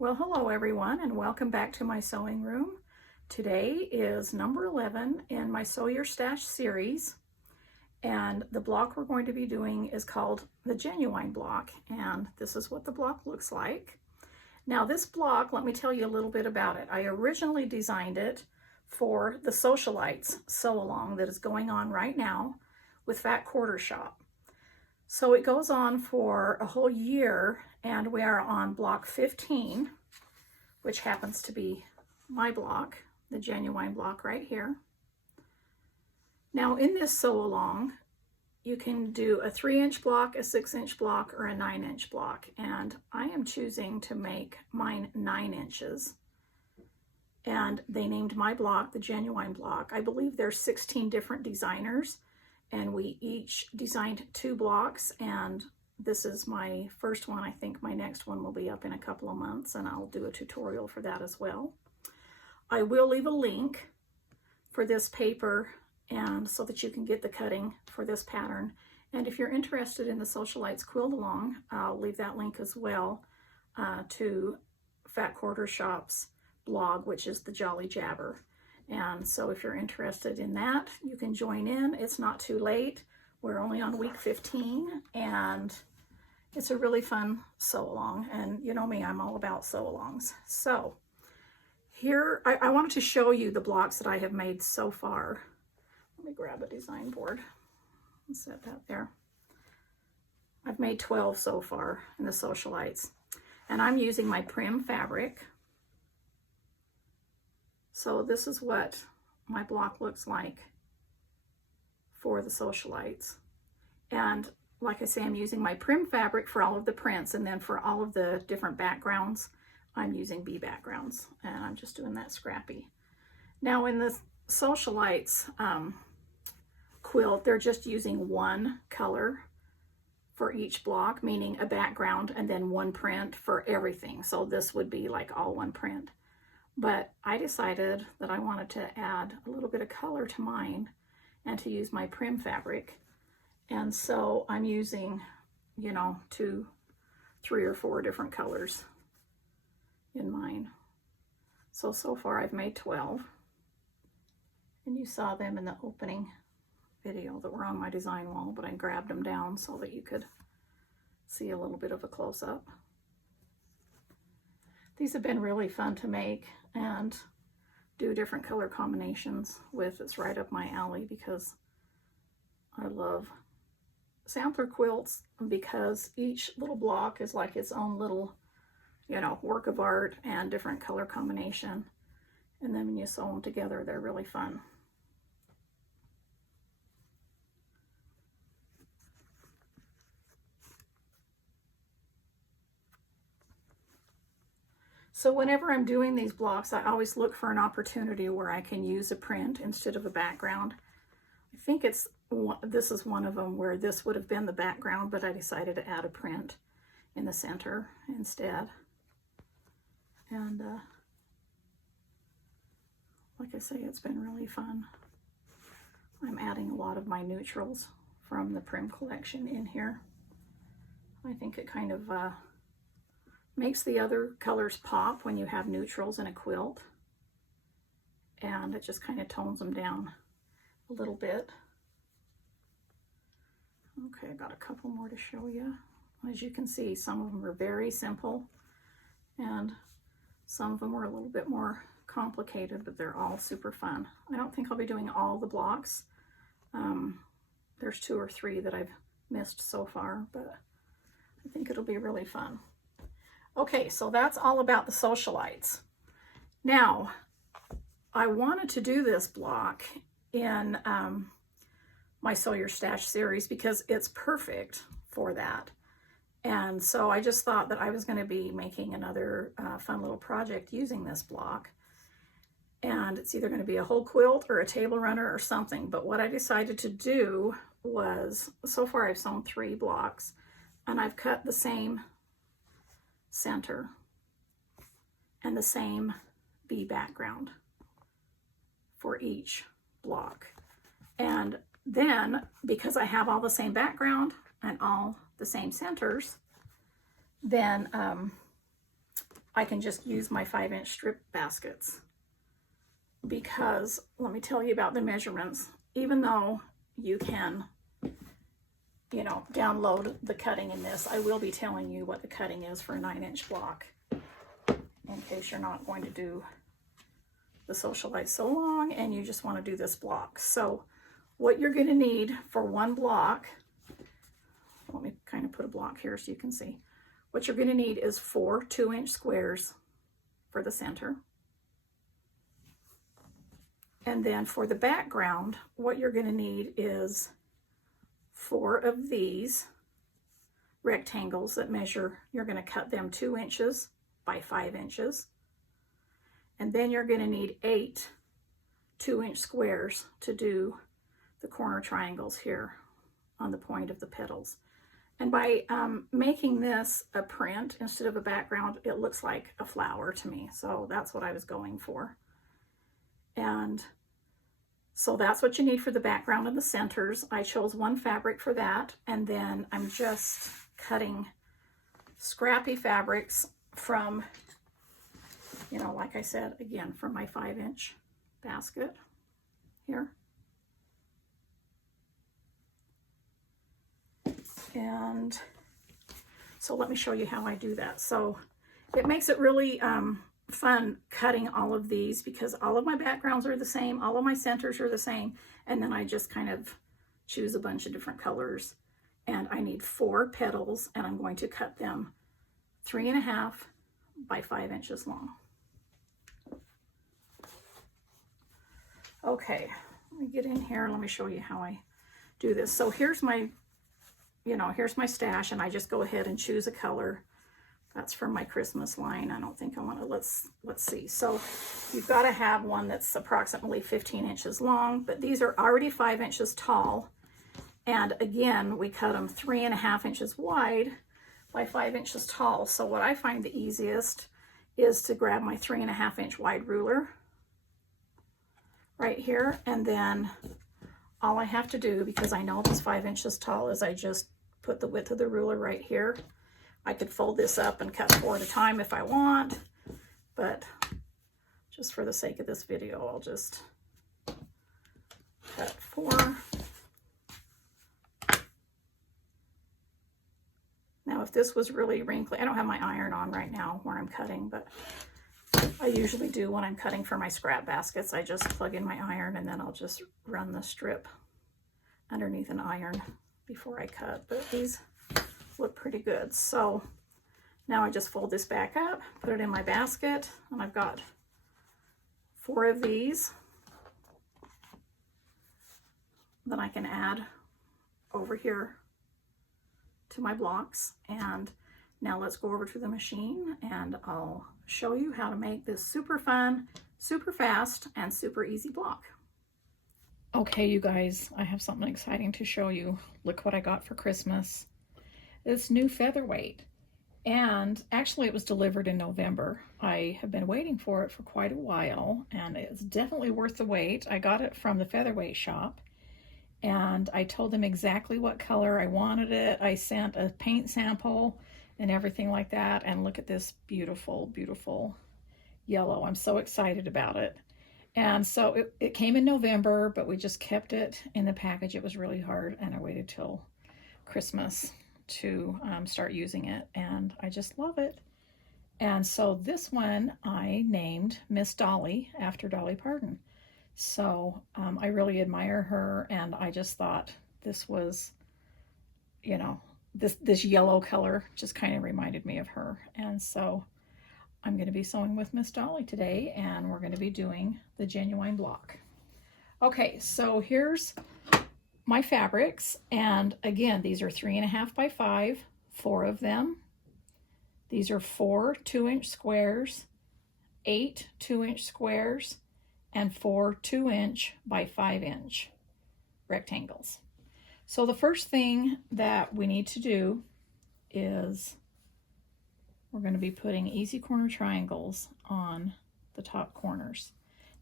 Well, hello everyone, and welcome back to my sewing room. Today is number 11 in my Sew Your Stash series, and the block we're going to be doing is called the Genuine Block, and this is what the block looks like. Now this block, let me tell you a little bit about it. I originally designed it for the Sewcialites Sew Along that is going on right now with Fat Quarter Shop. So it goes on for a whole year, and we are on block 15, which happens to be my block, the Genuine block right here. Now in this sew along, you can do a 3-inch block, a 6-inch block, or a 9-inch block, and I am choosing to make mine 9 inches. And they named my block the Genuine block. I believe there's 16 different designers, and we each designed 2 blocks, and this is my first one. I think my next one will be up in a couple of months, and I'll do a tutorial for that as well. I will leave a link for this paper and so that you can get the cutting for this pattern. And if you're interested in the Sewcialites Quilt Along, I'll leave that link as well to Fat Quarter Shop's blog, which is the Jolly Jabber. And so if you're interested in that, you can join in. It's not too late. We're only on week 15, and it's a really fun sew along. And you know me, I'm all about sew alongs. So here, I wanted to show you the blocks that I have made so far. Let me grab a design board and set that there. I've made 12 so far in the Sewcialites, and I'm using my Prim fabric. So this is what my block looks like for the Sewcialites. And like I say, I'm using my Prim fabric for all of the prints, and then for all of the different backgrounds, I'm using bee backgrounds, and I'm just doing that scrappy. Now in the Sewcialites quilt, they're just using one color for each block, meaning a background and then one print for everything. So this would be like all one print. But I decided that I wanted to add a little bit of color to mine and to use my Prim fabric. And so I'm using, you know, 2, 3, or 4 different colors in mine. So far I've made 12. And you saw them in the opening video that were on my design wall, but I grabbed them down so that you could see a little bit of a close-up. These have been really fun to make and do different color combinations with. It's right up my alley because I love sampler quilts, because each little block is like its own little, you know, work of art and different color combination. And then when you sew them together, they're really fun. So whenever I'm doing these blocks, I always look for an opportunity where I can use a print instead of a background. I think this is one of them where this would have been the background, but I decided to add a print in the center instead. And like I say, it's been really fun. I'm adding a lot of my neutrals from the Prim collection in here. I think it kind of makes the other colors pop when you have neutrals in a quilt, and it just kind of tones them down a little bit. Okay, I got a couple more to show you. As you can see, some of them are very simple, and some of them are a little bit more complicated, but they're all super fun. I don't think I'll be doing all the blocks. There's 2 or 3 that I've missed so far, but I think it'll be really fun. Okay, so that's all about the Sewcialites. Now, I wanted to do this block in my Sew Your Stash series because it's perfect for that. And so I just thought that I was going to be making another fun little project using this block. And it's either going to be a whole quilt or a table runner or something. But what I decided to do was, so far I've sewn 3 blocks, and I've cut the same center and the same bee background for each block. And then, because I have all the same background and all the same centers, then I can just use my 5-inch strip baskets, because let me tell you about the measurements. Even though you can, you know, download the cutting in this, I will be telling you what the cutting is for a 9-inch block, in case you're not going to do the Sewcialites Sew Along and you just want to do this block. So what you're going to need for one block, let me kind of put a block here so you can see. What you're going to need is 4 2-inch squares for the center. And then for the background, what you're going to need is 4 of these rectangles that measure, you're going to cut them 2 inches by 5 inches. And then you're going to need 8 2-inch squares to do the corner triangles here on the point of the petals. And by making this a print instead of a background, it looks like a flower to me. So that's what I was going for. And so that's what you need for the background and the centers. I chose one fabric for that. And then I'm just cutting scrappy fabrics from, you know, like I said, again, from my 5-inch basket here. And so let me show you how I do that. So it makes it really fun cutting all of these, because all of my backgrounds are the same, all of my centers are the same, and then I just kind of choose a bunch of different colors. And I need 4 petals, and I'm going to cut them 3.5 by 5 inches long. Okay, let me get in here. Let me show you how I do this. So here's my, you know, here's my stash, and I just go ahead and choose a color. That's from my Christmas line. I don't think I want to, let's see. So you've got to have one that's approximately 15 inches long, but these are already 5 inches tall. And again, we cut them 3.5 inches wide by 5 inches tall. So what I find the easiest is to grab my 3.5 inch wide ruler right here. And then all I have to do, because I know it's 5 inches tall, is I just put the width of the ruler right here. I could fold this up and cut 4 at a time if I want, but just for the sake of this video, I'll just cut 4. Now, if this was really wrinkly, I don't have my iron on right now where I'm cutting, but I usually do when I'm cutting for my scrap baskets. I just plug in my iron, and then I'll just run the strip underneath an iron before I cut. But these look pretty good. So now I just fold this back up, put it in my basket, and I've got 4 of these that I can add over here to my blocks. And now let's go over to the machine, and I'll show you how to make this super fun, super fast, and super easy block. Okay, you guys, I have something exciting to show you. Look what I got for Christmas. This new featherweight, and actually it was delivered in November. I have been waiting for it for quite a while, and it's definitely worth the wait. I got it from the featherweight shop, and I told them exactly what color I wanted it. I sent a paint sample and everything like that, and look at this beautiful, beautiful yellow. I'm so excited about it. And so it came in November, but we just kept it in the package. It was really hard, and I waited till Christmas to start using it, and I just love it. And so this one I named Miss Dolly after Dolly Parton. So I really admire her, and I just thought this was, you know, this yellow color just kind of reminded me of her. And so I'm going to be sewing with Miss Dolly today, and we're going to be doing the genuine block. Okay, so here's my fabrics, and again, these are 3.5 by 5, 4 of them. These are 4 2-inch squares, 8 2-inch squares, and 4 2-inch by 5-inch rectangles. So the first thing that we need to do is we're going to be putting easy corner triangles on the top corners.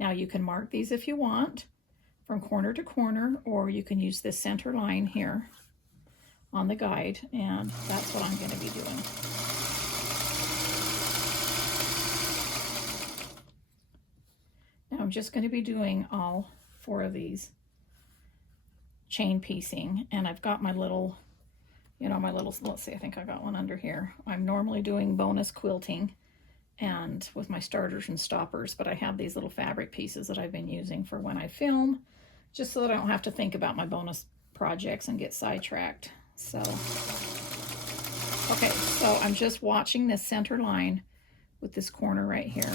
Now you can mark these if you want from corner to corner, or you can use this center line here on the guide, and that's what I'm going to be doing. I'm just going to be doing all 4 of these chain piecing, and I've got my little, you know, let's see, I think I got one under here. I'm normally doing bonus quilting and with my starters and stoppers, but I have these little fabric pieces that I've been using for when I film, just so that I don't have to think about my bonus projects and get sidetracked. So, okay, so I'm just watching this center line with this corner right here.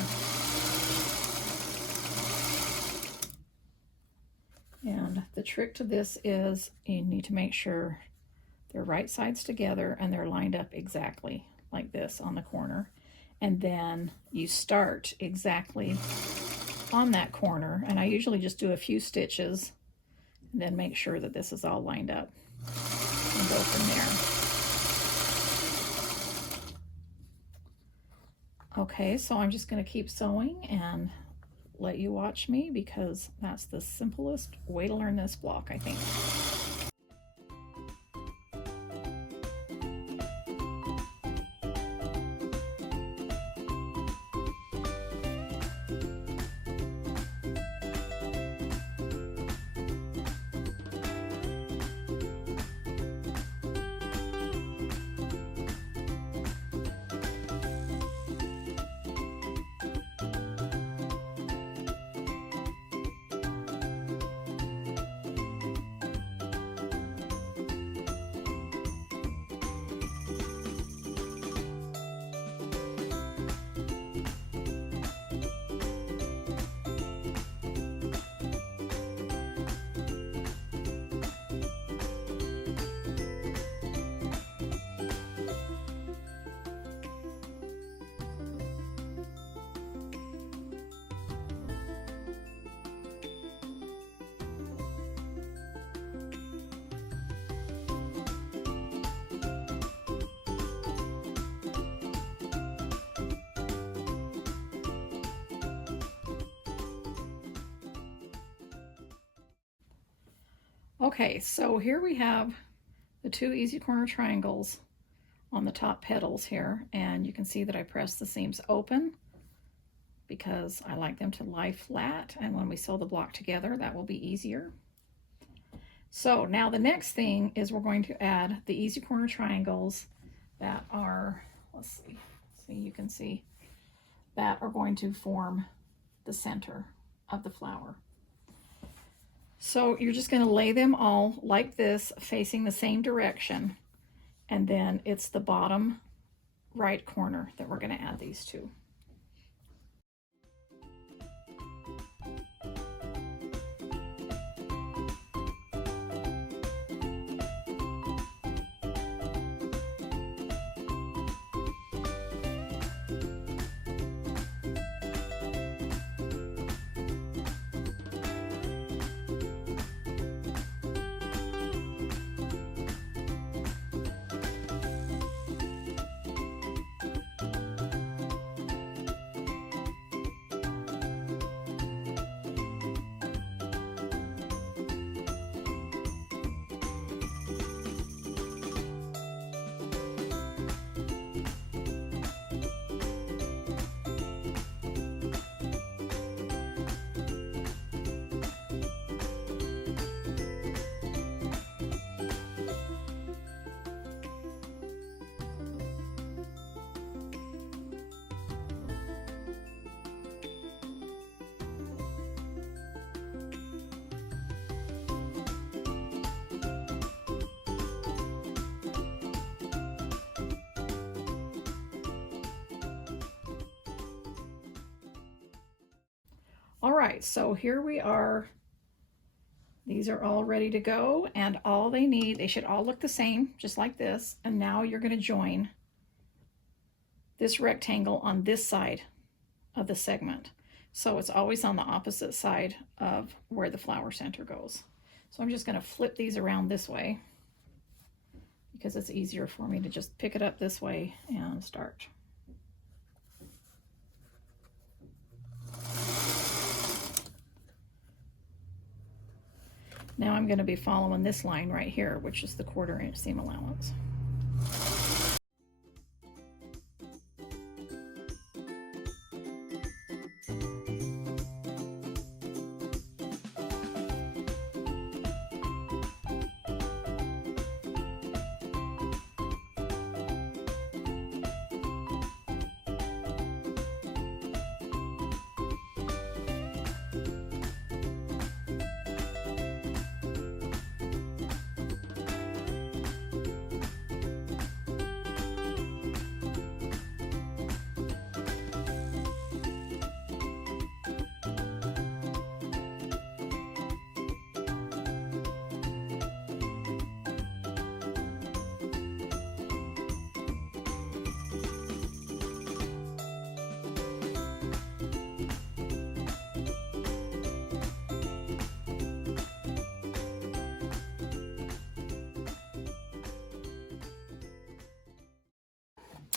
And the trick to this is you need to make sure they're right sides together and they're lined up exactly like this on the corner. And then you start exactly on that corner. And I usually just do a few stitches and then make sure that this is all lined up and go from there. Okay, so I'm just going to keep sewing and let you watch me, because that's the simplest way to learn this block, I think. Okay, so here we have the 2 easy corner triangles on the top petals here, and you can see that I press the seams open because I like them to lie flat, and when we sew the block together that will be easier. So now the next thing is we're going to add the easy corner triangles that are, let's see, you can see, that are going to form the center of the flower. So you're just going to lay them all like this, facing the same direction, and then it's the bottom right corner that we're going to add these to. All right, so here we are. These are all ready to go, and all they need, they should all look the same, just like this. And now you're going to join this rectangle on this side of the segment. So it's always on the opposite side of where the flower center goes. So I'm just going to flip these around this way because it's easier for me to just pick it up this way and start. Now I'm going to be following this line right here, which is the 1/4 inch seam allowance.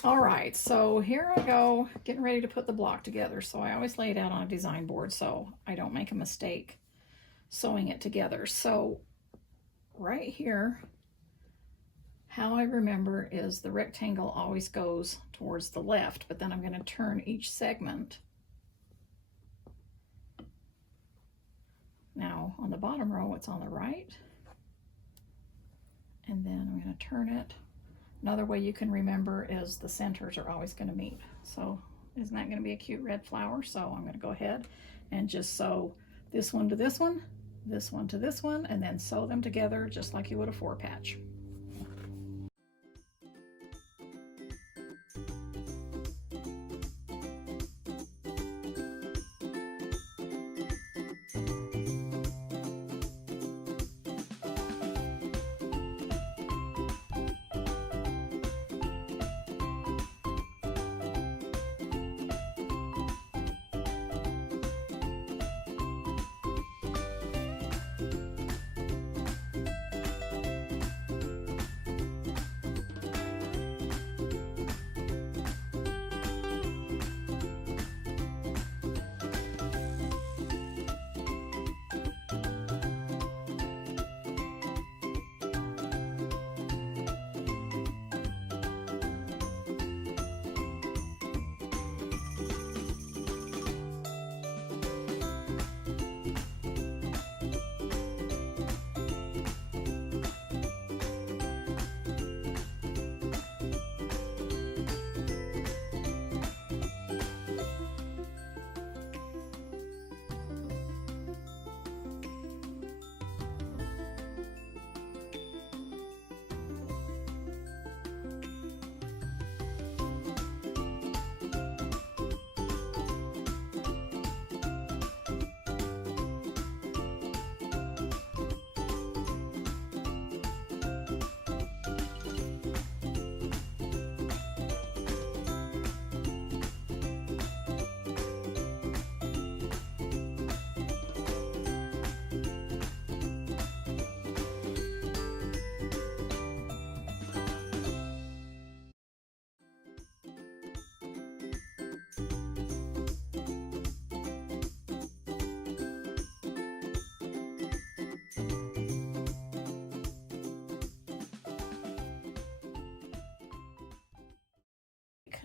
All right, so here I go, getting ready to put the block together. So I always lay it out on a design board so I don't make a mistake sewing it together. So right here, how I remember is the rectangle always goes towards the left, but then I'm going to turn each segment. Now on the bottom row, it's on the right. And then I'm going to turn it. Another way you can remember is the centers are always going to meet. So isn't that going to be a cute red flower? So I'm going to go ahead and just sew this one to this one to this one, and then sew them together just like you would a 4-patch.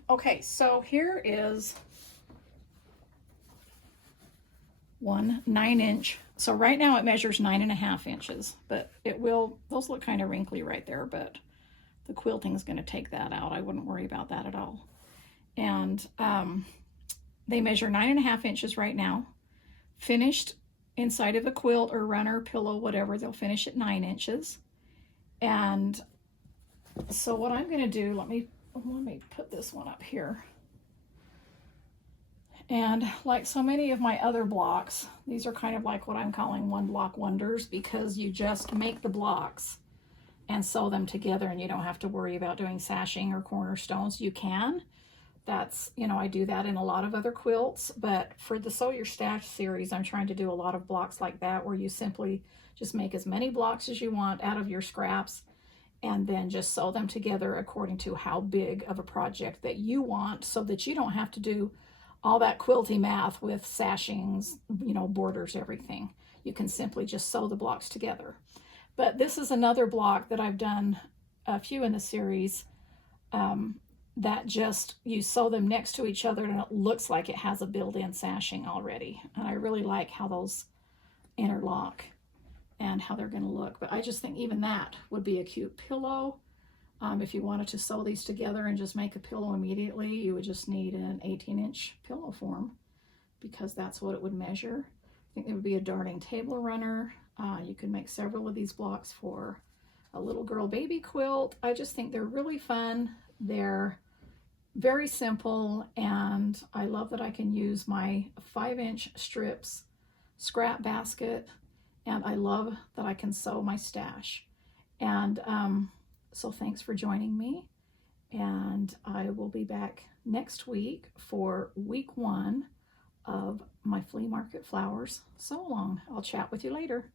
Okay, so here is one 9-inch. So right now it measures 9.5 inches, but it will, those look kind of wrinkly right there, but the quilting is going to take that out. I wouldn't worry about that at all. And they measure 9.5 inches right now. Finished inside of a quilt or runner, pillow, whatever, they'll finish at 9 inches. And so what I'm going to do, let me put this one up here. And like so many of my other blocks, these are kind of like what I'm calling one block wonders, because you just make the blocks and sew them together and you don't have to worry about doing sashing or cornerstones. You can. That's, you know, I do that in a lot of other quilts, but for the Sew Your Stash series, I'm trying to do a lot of blocks like that where you simply just make as many blocks as you want out of your scraps and then just sew them together according to how big of a project that you want, so that you don't have to do all that quilty math with sashings, you know, borders, everything. You can simply just sew the blocks together. But this is another block that I've done a few in the series that just, you sew them next to each other and it looks like it has a built-in sashing already. And I really like how those interlock and how they're going to look. But I just think even that would be a cute pillow. If you wanted to sew these together and just make a pillow immediately, you would just need an 18-inch pillow form, because that's what it would measure. I think it would be a darning table runner. You can make several of these blocks for a little girl baby quilt. I just think they're really fun. They're very simple, and I love that I can use my 5-inch strips scrap basket, and I love that I can sew my stash. And so thanks for joining me, and I will be back next week for week 1 of my Flea Market Flowers Sew Along. I'll chat with you later.